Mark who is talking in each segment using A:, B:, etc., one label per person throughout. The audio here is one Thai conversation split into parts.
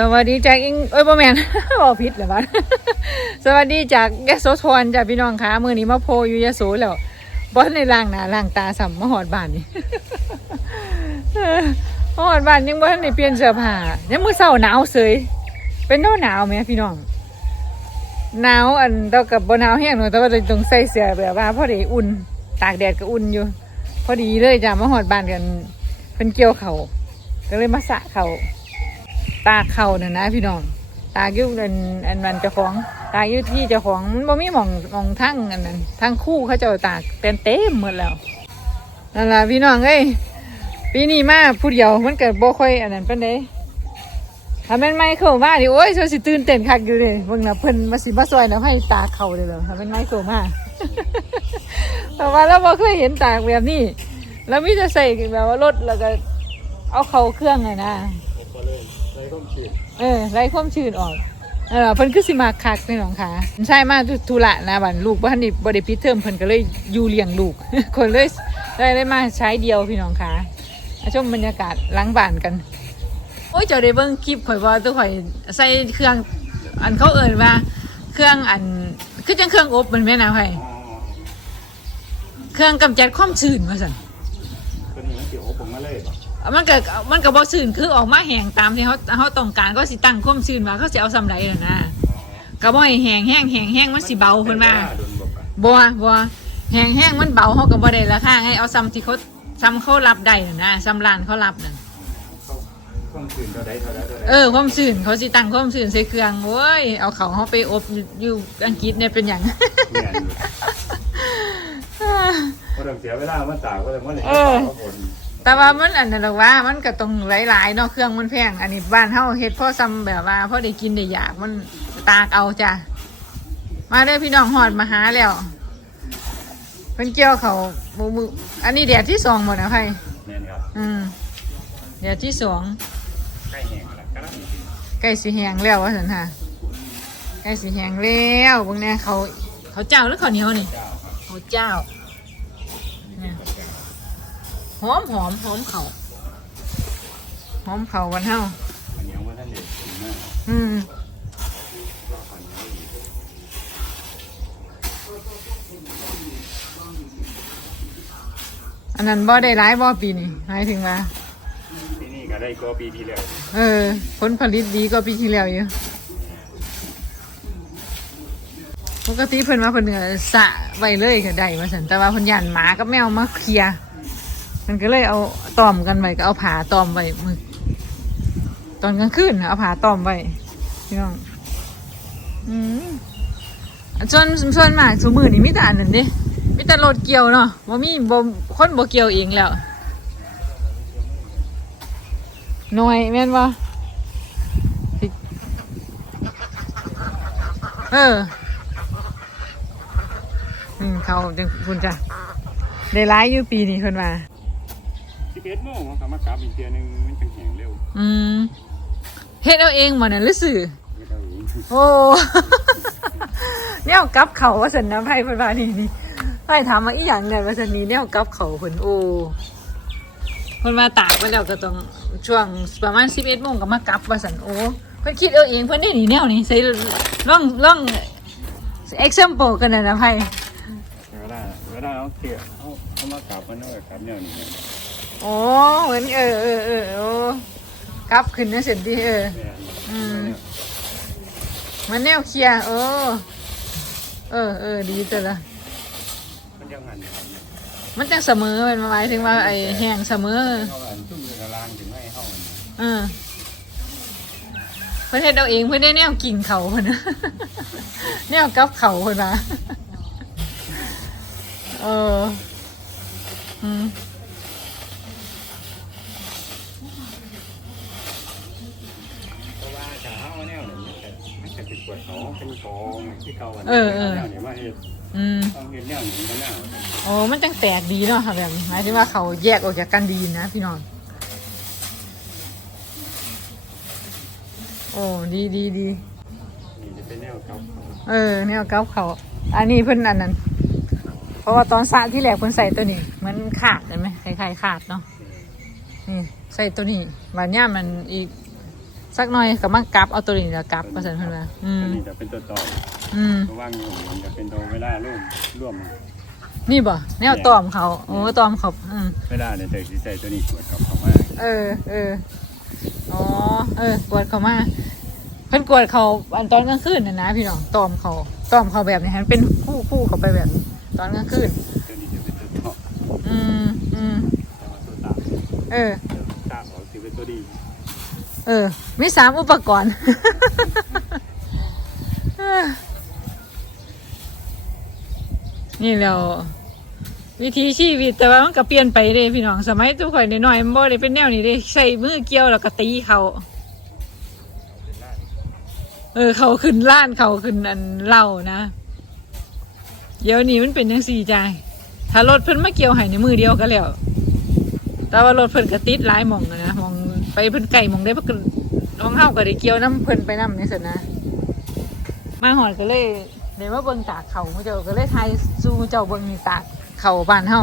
A: สวัสดีจากอิงเอ้ยบ่แมนบอกผิดเหรอวะสวัสดีจากยโสธรจ้ะพี่น้องคะมือนี้มาโพอยู่ยโสแล้วบ่ทันในล่างหน้าล่างตาสัมมาหอดบ้านนี่มาหอดบ้านยังบ่ทันได้เปลี่ยนเสื้อผ้ายังมื้อเช้าหนาวเสยเป็นหนาหนาวไหมพี่น้องหนาวอันเท่ากับบ่หนาวแห้งหน่อยแต่ว่าต้องใส่เสื้อแบบว่าพอดีอุ่นตากแดดก็อุ่นอยู่ พอดีเลยจ้ะมาหอดบ้านกันเพิ่นเกี่ยวเขาก็เลยมาสะเขา ตากเข่าเนี่ยนะพี่น้อง ตากอยุ่อันอันมันเจ้าของ ตากอยุ่ที่เจ้าของมันบ่มีหมองหมองทั้งอันนั้นทั้งคู่เขาเจะตากเต็มเต็มหมดแล้วนั่นล่ะพี่น้องเอ้ยปีนี้มาผู้เดียวมันเกิดบ่ค่อยอันนั้นเป็นเด้ถ้าแม่นไม่เข้ามาดิโอ้ยโซสิตื่นเต้นคักอยู่เลยเบิ่งนะเพิ่นมาสิมาซอยแล้วให้ตากเข่าเลยเหรอถ้าแม่นไม่เข้ามาแต่ว่าเราบ่เคยเห็นตากแบบนี้แล้วมีแต่ใส่แบบว่ารถแล้วก็เอาเข้าเครื่องอะนะ
B: ก็เลยเลยต้องฉีด
A: เออไล่ความชื้นออกเออเพิ่นคือสิมาคักนี่น้องค่ะใช่มาธุระนะบัดลูกบ่ทันได้บ่ได้ปิเทอมเพิ่นก็เลยอยู่เลี้ยงลูก คนเลยได้ได้มาใช้เดียวพี่น้องค่ะมาชมบรรยากาศล้างบ้านกัน โอ้ยเจ้าได้เบิ่งคลิปข่อยบ่ตัวข่อยใส่เครื่องอันเขาเอิ้นว่า เครื่องอันคือจังเครื่องอบมันแม่นะข่อยเครื่องกำจัดความชื้นว่าซั่น
B: มันก็มั
A: นก็บ่ชื้นคือออกมาแห้งตามที่เขาเขาต้องการก็สิตั้งความชื้นว่าเขาสิเอาซำใดน่ะนะก็บ่ให้แห้งแห้งแห้งแห้งมันสิเบาเพิ่นว่า
B: โดนบอกไป
A: บัวบัวแห้งแห้งมันเบาเฮาก็บ่ได้ราคาให้เอาซ้ำที่เขาซ้ำเขารับได้นั่นนะซ้ำร้านเขารับนั่น
B: เข้าข้องคืนเท่าใดเท่าใดเท่าใด
A: เออความชื้นเขาสิตั้งความชื้นใส่เครื่องโอ้ยเอาเขาเฮาไปอบอยู่อังกฤษเนี่ยเป็นหยัง
B: เงียนอยู่พอต้องเสียเวลามาตากก็เลยว่าเนี่ย
A: เออ
B: เขาผล
A: แต่ว่ามันอันนั้นหรอกว่ามันก็ต้องหลายๆเนาะเครื่องมันแพง อันนี้บ้านเฮาเฮ็ดพอซ้ำแบบว่าพอได้กินได้อยากมันตากเอาจ้ะมาเด้อพี่น้องฮอดมาหาแล้วเพิ่นเกี่ยวเขาวมืออันนี้แดดที่สองหมดนะไผ
B: เนี่ยครับ
A: อืมเดี๋ยวที่สอง
B: ใกล้แห้งแล้วก็ต้องกิน
A: ใกล้สีแหงแล้ววะสันค่ะใกล้สีแหงแล้วเบางแน่เขาเขาเจ้าหรือเขาวเหนียวนี่
B: เจ้าครับ
A: เขาเจ้าเนี่ย หอมหอมหอมเขาหอมเขาวันเท่า
B: อันนี้ว่าท่านเด็กกินมาก
A: อืม
B: ก็ขันนี้อีก
A: อันนั้นบ่ได้ร้ายบ่ปีนี่หมายถึงว่า
B: ที่นี่ก็ได้ก็ปีที่แล้ว
A: เออ ผลผลิตดีก็ปีที่แล้วอยู่ปกติเพิ่นมาเพิ่นก็สระไว้เลยก็ได้มาสันแต่ว่าเพิ่นยันหมากับแมวมาเคลียร์ มันก็เลยเอาตอมกันไว้ก็เอาผาตอมไว้มือตอนกลางคืนนะเอาผาตอมไว้พี่น้องอืมส่วนส่วนมากสมือนี่มีแต่อันนั้นเด้มีแต่รถเกี่ยวเนาะบ่มีบ่คนบ่เกี่ยวเองแล้วหน่อยแม่นบ่สิเอออืมเขาจังคุณจ้ะได้ร้ายอยู่ปีนี้เพิ่นว่า
B: เอ็ดโมงเขาก็มากลับอีกเดือนหนึงมันจังแห้งเร็ว
A: อืมเฮ็ดเอาเองบ่น่ะหรือสื่อ
B: ไม่ต้องรู้
A: โอ้ เนี่ยกลับเขาว่าสันนะไพ่เพิ่นว่านี่นี่ไพ่ถามมาอีหยังเนี่ยว่าสันนี้เนี่ยกลับเขาเพิ่นโอ้เพิ่นมาตากไปแล้วก็ต้องช่วงประมาณ11โมงก็มากลับว่าสันโอ้เพิ่นคิดเอาเองเพิ่นนี่นี่แนวนี่ใส่ลองลอง example กันน่ะนะไพ่
B: เวลาเวลาเอาเกี่ยวเอาเอามากลับมันเอากลับเนี่ยนี่
A: โอ้เหมือนเออเออเออโอ้กลับขึ้นนะเสร็จดีเอออืมมันแนวเคลียร์โอ้เออเออดีแต่ละ
B: มันยังหัน
A: มันจังเสมอมันหมายถึงว่าไอ้แห้งเสมอ
B: เขาอันทุ่มกระลางถึงให้เข้า
A: เออเพื่อนเฮ็ดเอาเองเพื่อได้แนวกินเขาเพื่นนะแนวกับเขาเพื่นนะเออ อืม
B: เพราะว่าถ้าเฮาแนวเนี่ยมันจะมันจะติดปว ดท้องเป็นกองที่เก่าอัน
A: เออเออ
B: แนวเนี่ยมาเฮ็ด
A: อืม
B: ต้องเฮ็ดแนวนี้มันแนว
A: โอ้มันจังแตกดีเนาะค่ะแบบนี้หมายถึงว่าเขาแยกออกจากกันดีนะพี่น้องโอ้ดีดีดี
B: นี่จะเป็นแนวเก่า
A: เออแนวกับเขาอันนี้เพิ่นอันนั้น เพราะว่าตอนสระที่แหลกเพิ่นใส่ตัวนี้เหมันขาดเห็นไหมคล้ายๆขาดเนาะนี่ใส่ตัวนี้บานย่ามันอีก สักหน่อยก็มากลับเอาตัวนี้แล้วกลับมาสั่นเพิ่นว่าอืม
B: ตัวนี้จะเป็นตัวต่อ
A: อืม
B: ตัวว่างอยู่มันจะเป็นตัวเวลาร่วมร่วม
A: นี่บ่แนวตอมเขาโอ้ตอมเขาอืม
B: เวลาเนี่ยเธอสิใส่ตัวนี้กดกับเขามา
A: เออเอออ๋อเออกวดเขามาเพิ่นกวดเขาอันตอนกลางคืนน่ะนะพี่น้องตอมเขาตอมเขาแบบนี้ฮะเป็นคู่คู่เขาไปแบบนี้ตอนกลางคืน
B: ตัวนี้จะเป็นตัวต่อ
A: อืมอืม
B: แต่ว่าตัวตาม
A: เออ
B: ตามเขาสิเป็นตัวดี
A: เออ มีสามอุปกรณ์ นี่แล้ววิธีชีวิตแต่ว่ามันก็เปลี่ยนไปเลยพี่น้องสมัยทุกข่อยน้อยๆมันบ่ได้เป็นแนวนี้เลยใส่มือเกี่ยวแล้วก็ตีเขาเออเขาขึ้นล้านเขาขึ้นอันเหล่านะเดี๋ยวนี้มันเป็นยังสี่ใจาถ้ารถเพิ่นมาเกี่ยวให้ในมือเดียวก็แล้วแต่ว่ารถเพิ่นก็ติดหลายหมองนะหม ไปเพิ่นไก่มองได้เพิ่นน้องเฮาก็ได้เกี่ยวน้ำเพิ่นไปน้ำนี่สินะ มาหอดก็เลยเดี๋ยวมาเบิ่งตากเขาหมู่เจ้าก็เลยทายสู่เจ้าเบิ่งนี่ตากเขาบ้านเฮา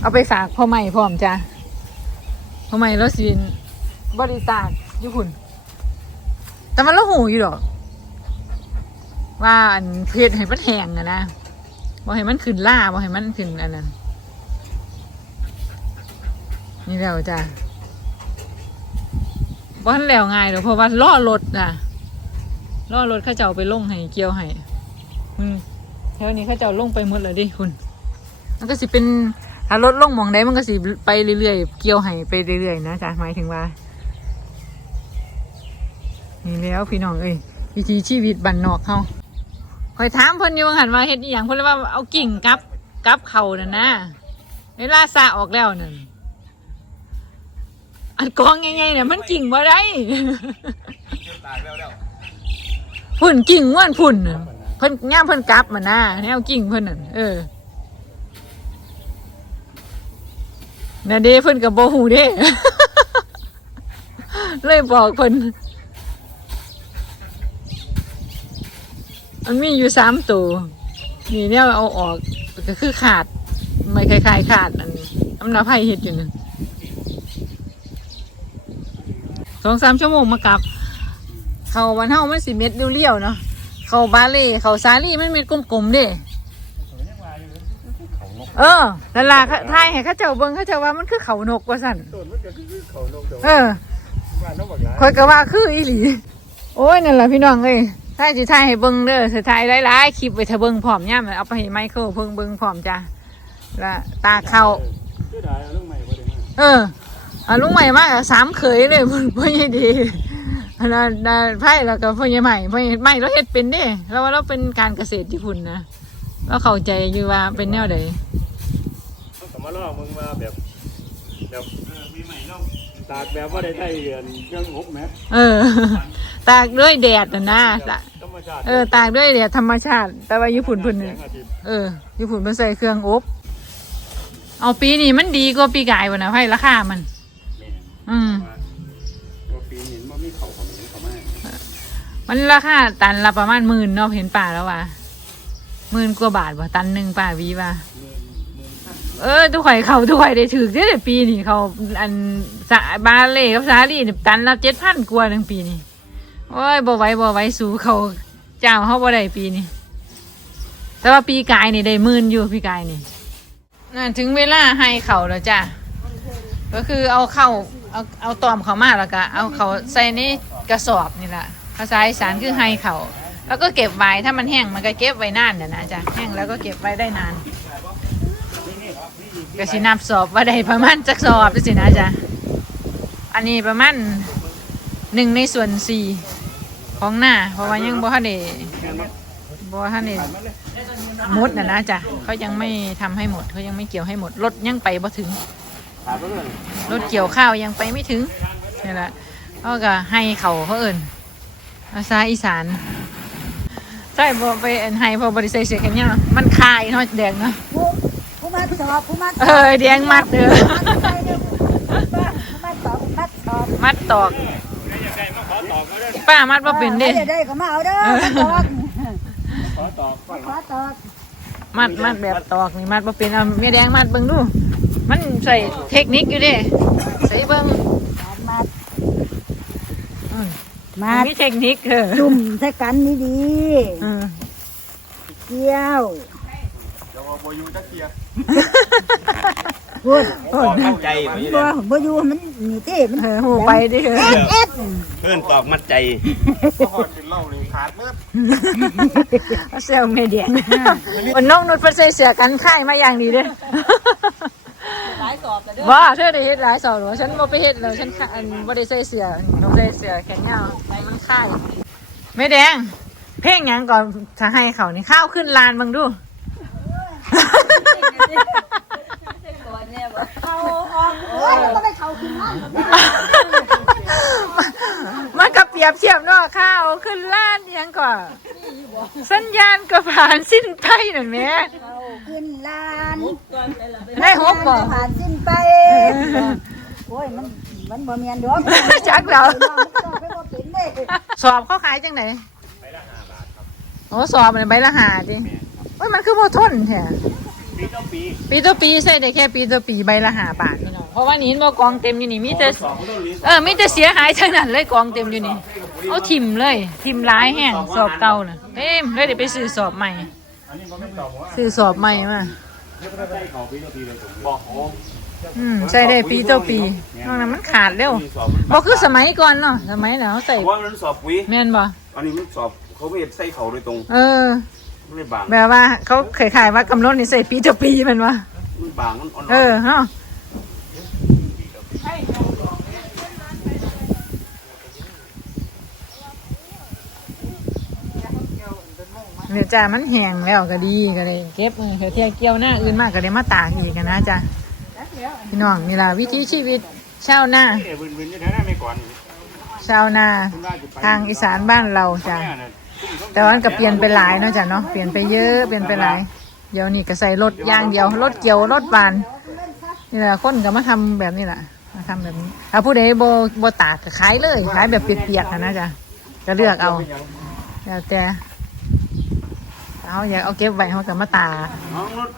A: เอาไปฝากพ่อใหม่พร้อมจ้ะพ่อใหม่แล้วสิบริตากอยู่พุ่นแต่มันละหูอยู่ดอก ว่าอันเพชรให้มันแหงอะนะบ่ให้มันขึ้นล่าบ่ให้มันขึ้นอันนั้นนี่แล้วจ้ะ บ้านแล้วง่ายเดี๋ยวเพราะว่าล่อรถน่ะล่อรถข้าเจ้าไปลงให้เกี่ยวให้อืมแถวนี้ข้าเจ้าลงไปหมดเลยดิคุณ มันก็สิเป็นถ้ารถลงมองใดมันก็สิไปเรื่อยๆเกี่ยวให้ไปเรื่อยๆนะจ้ะหมายถึงว่านี่แล้วพี่น้องเอ้ยวิธีชีวิตบันนอกเขาคอยถามเพิ่นอยู่ว่าหันว่าเฮ็ดอีหย่างเพิ่นเลยว่าเอากิ่งกับกับเขาน่ะนะเวลาซาออกแล้วนั่น อันกองใหญ่ๆเนี่ยมันกิ่งบ่ได้พุ่นกิ่งม่วนพุ่นน่ะเพิ่นย่ามเพิ่นกลับมานะแนวกิ่งเพิ่นน่ะเออนาเดเพิ่นกับบ่ฮู้เด้ เลยบอกเพิ่นมันมีอยู่สามตัวนี่เนี่ยเอาออกก็คือขาด ไม่คล้ายๆขาดอันอำนาจไพ่เฮ็ดอยู่นึง สองสามชั่วโมงมากลับ เขาวันเท่ามันสิเม็ดเรียวๆเนาะเขาบาเล่เขาซาลี่มันเม็ดกลมๆเด้เออันล่ะเขาทายให้เข้าเจ้าเบิ่งเข้าเจ้าว่ามันคือเขานกว่าสั่น
B: ต้นมันก็คือเขานกเอ
A: อคอยก็ว่าคืออีหลี โอ้ยนั่นแหละพี่น้องเอ้ยถ้าสิทายให้เบิ่งเด้อสิทายหลายๆคลิปไว้ถ้าเบิ่งพร้อมย่ามเอาไปให้ไมเคิลเพิ่งเบิ่งพร้อมจ้ะและตาเขา
B: ชื่อได้เอ
A: อ ออาลุงใหม่มากอะสามเขยเลยพ่อพ่อใหญ่ดีอันนั้นได้ไพ่แล้วก็พ่อใหญ่ใหม่พ่อใหญ่ใหม่เราเฮ็ดเป็นเด้แล้วว่าเราเป็นการเกษตรญี่ปุ่นนะเราเข้าใจอยู่ว่าเป็นแนวใด
B: เขาก็มาล่อมึงมาแบบแบบมีใหม่ล่องตากแบบว่าได้ใช้เรือนเครื่องหกแมส
A: เออ ตากด้วยแดดนะนะตะ
B: ธรรมชาติ
A: เออตากด้วยแดดธรรมชาติ แต่ว่าญี่ปุ่นเพิ่น
B: แส
A: นี่
B: งอาทิตย์
A: เออญี่ปุ่นเพิ่นใส่เครื่องอบ เอาปีนี้มันดีกว่าปีกายว่นะไพ่ราคามัน
B: แม่น
A: อืม
B: ว่าว่าปีนี้มันมีเขาเขามีเขามาก
A: มันราคาตันละประมาณหมื่นเนาะเห็นป่าแล้วว่าหมื่นกว่าบาทว่ะตันหนึ่งป่าวีว่า
B: เมืองเมืองท่าน
A: เออทุกข่อยเขาทุกข่อยได้ถือเด้อปีนี้เขาอันสะบาเล่กับซาลี่นี่ตันละเจ็ดพันกว่าหนึ่งปีนี้โอ้ยบ่ไหว้บ่ไหว้สู้เขาเจ้าเขาบ่ได้ปีนี้แต่ว่าปีกายนี่ได้หมื่นอยู่ปีกายนี่น่ะถึงเวลาให้เขาแล้วจ้ะก็คือเอาเข้า เอาเอาตอมเขามาแล้วก็เอาเขาใส่ในกระสอบนี่แหละภาษาอีสานคือให้เขาแล้วก็เก็บไว้ถ้ามันแห้งมันก็เก็บไว้นานเนี่ยนะจ๊ะแห้งแล้วก็เก็บไว้ได้นานก็สินับสอบว่าได้ประมาณจักสอบสินะจ๊ะอันนี้ประมาณหนึ่งในส่วนสี่ของหน้า เพราะว่ายังบ่ทันได้บ่ทันได้หมดนะนะจ๊ะเขายังไม่ทำให้หมดเขายังไม่เกี่ยวให้หมดรถยังไปบ่ถึง
B: รื่อง
A: รถเกี่ยวข้าวยังไปไม่ถึงนี่แหละเขาก็ให้เขาเขาเอิ่นภาษาอีสานใช่บ่ไปเอ็นให้พอบริใส่เสียกันเนี่ยมันคายเนาะแดงเนาะ
C: ผู้ผู้มัดสอบผู้มัด
A: เออแดงมัดเด้อ
C: ผู้มัดสอบผู้มัดสอบ
A: มัดตอก
B: อยากได้มาขอตอบก็ได้
A: ป้ามัดว่าเป็นเด้
C: ได้ได้ก็มาเอาเด้อตอก
B: ขอตอบก่อน
C: ขอตอก
A: มัดมัดแบบตอกนี่มัดว่าเป็นเอาเมียแดงมัดเบิ่งดู มันใส่เทคนิคอยู่เด้ใส่เบิ่ง
C: มัด
A: อืม
C: มา
A: มีเทคนิคเออ
C: จุ่มใส่กันนี่ดี
A: เออ
C: เกี่ยว
B: เดี๋ยวเอาบอยู่จักเทีย
C: พูด
A: โอ้ย
D: เข้าใจไหม
C: บ่บ่อยู่มันนี่เต้มัน
A: เออหูไปดิเออ
C: เอ็ดเอ็ด
D: เพื่อนตอบมัดใจ
B: พอกินเหล้านี่ขาดเมื่อ
A: เซลเมเดียนวันน้องนุชเพิ่นใส่เสื้อกันค่ายมาอย่างดีเด้อหลายสอบแล้ วเด้อว่าเธอได้เฮ็ดหลายสอบหรอฉันบ่ไปเฮ็ดแล้วฉันค่าอันบ่ได้ใส่เสื้อต้องใส่เสื้อแขนยาวมันค่ายแม่แดง เพลงหยังก่อนถ้าให้เขานี่ข้าวขึ้นลานมึงดู
C: เอาออกโอ้ยมันก็ไปเข้าขึ้นมา
A: มันก็เปรียบเทียบเนาะข้าวขึ้นล้านอิหยังก่อนสัญญาณก็ผ่านสิ้นไปนั่นแหม่
C: เข้าขึ้นลาน
A: ได้หกบ่
C: ผ่านสิ้นไป โอ้ย มัน มันบ่แม่นดอก
A: จักแล้ว
C: มันต้องไปบ่เป็นเด้
A: สอบเขาขายจังไหนโอ้สอบมันใบละหาดิโอ้ย มันคือโบทนแท้
B: ปีต่อปี
A: ปีต่อปีใส่ได้แค่ปีต่อปีใบละหาบาทพี่น้องเพราะว่านี่เห็นบ่กองเต็มอยู่นี่มีแต่
B: สองต้นลิ้น
A: เออมีแต่เสียหายทั้งนั้นเลยกองเต็มอยู่นี่เอาทิมเลยทิมร้ายแห้งสอบเก่าน่ะเอ้มเลยเดี๋ยวไปซื้อสอบใหม่
B: อันนี้มันไม่ตอบว่า
A: ซื้อสอบใหม่มา
B: เรียกว่าได้เขาปีต่อปีเลยผมบอกโอ้
A: อืมใส่ได้ปีต่อปีนอกนั้นมันขาดเร็ว
D: มีสอบ
A: บ่คือสมัยก่อนเนาะสมัยแล้วใส่
D: เพราะว่ามันสอบปุ๋ย
A: แม่นบ่
D: อันนี้มันสอบเขาไม่เห็นใส่เขาโดยตรง
A: เออ
D: มันเลยบาง
A: แบบว่าเขาเคยขายว่ากำหนดนี่ใส่ปีต่อปีแมันวะ
D: มันบาง มันอ่อน
A: เออเนาะเนี่ยจ้ามันแห้งแล้วก็ดีก็เลยเก็บเออเที่ยวเกี่ยวหน้าอื่นมากก็เลยมาตากอีกอะนะจ้าพี่น้องนี่ล่ะวิถีชีวิตชาวนา
B: เอ๋วินวินอยู่แถวนั้นไม่ก่อน
A: ชาวนา
B: คุณว่าจะไป
A: ทางอีสานบ้านเราจ้า
B: แม่น่ะ
A: แต่ว่ามันก็เปลี่ยนไปหลายเนาะจ้ะเนาะเปลี่ยนไปเยอะเปลี่ยนไปหลาย เดี๋ยวนี้ก็ใส่รถย่างเดียวรถเกี่ยวรถบานนี่แหละคนก็มาทำแบบนี้แหละมาทำแบบนี้ถ้าผู้ใดโบโบตากก็ขายเลยขายแบบเปียกๆนะนะจ๊ะก็เลือกเอาแล้วแต่เอาอยากเอาเก็บไว้เขาก็มาตาก
D: น้องรถ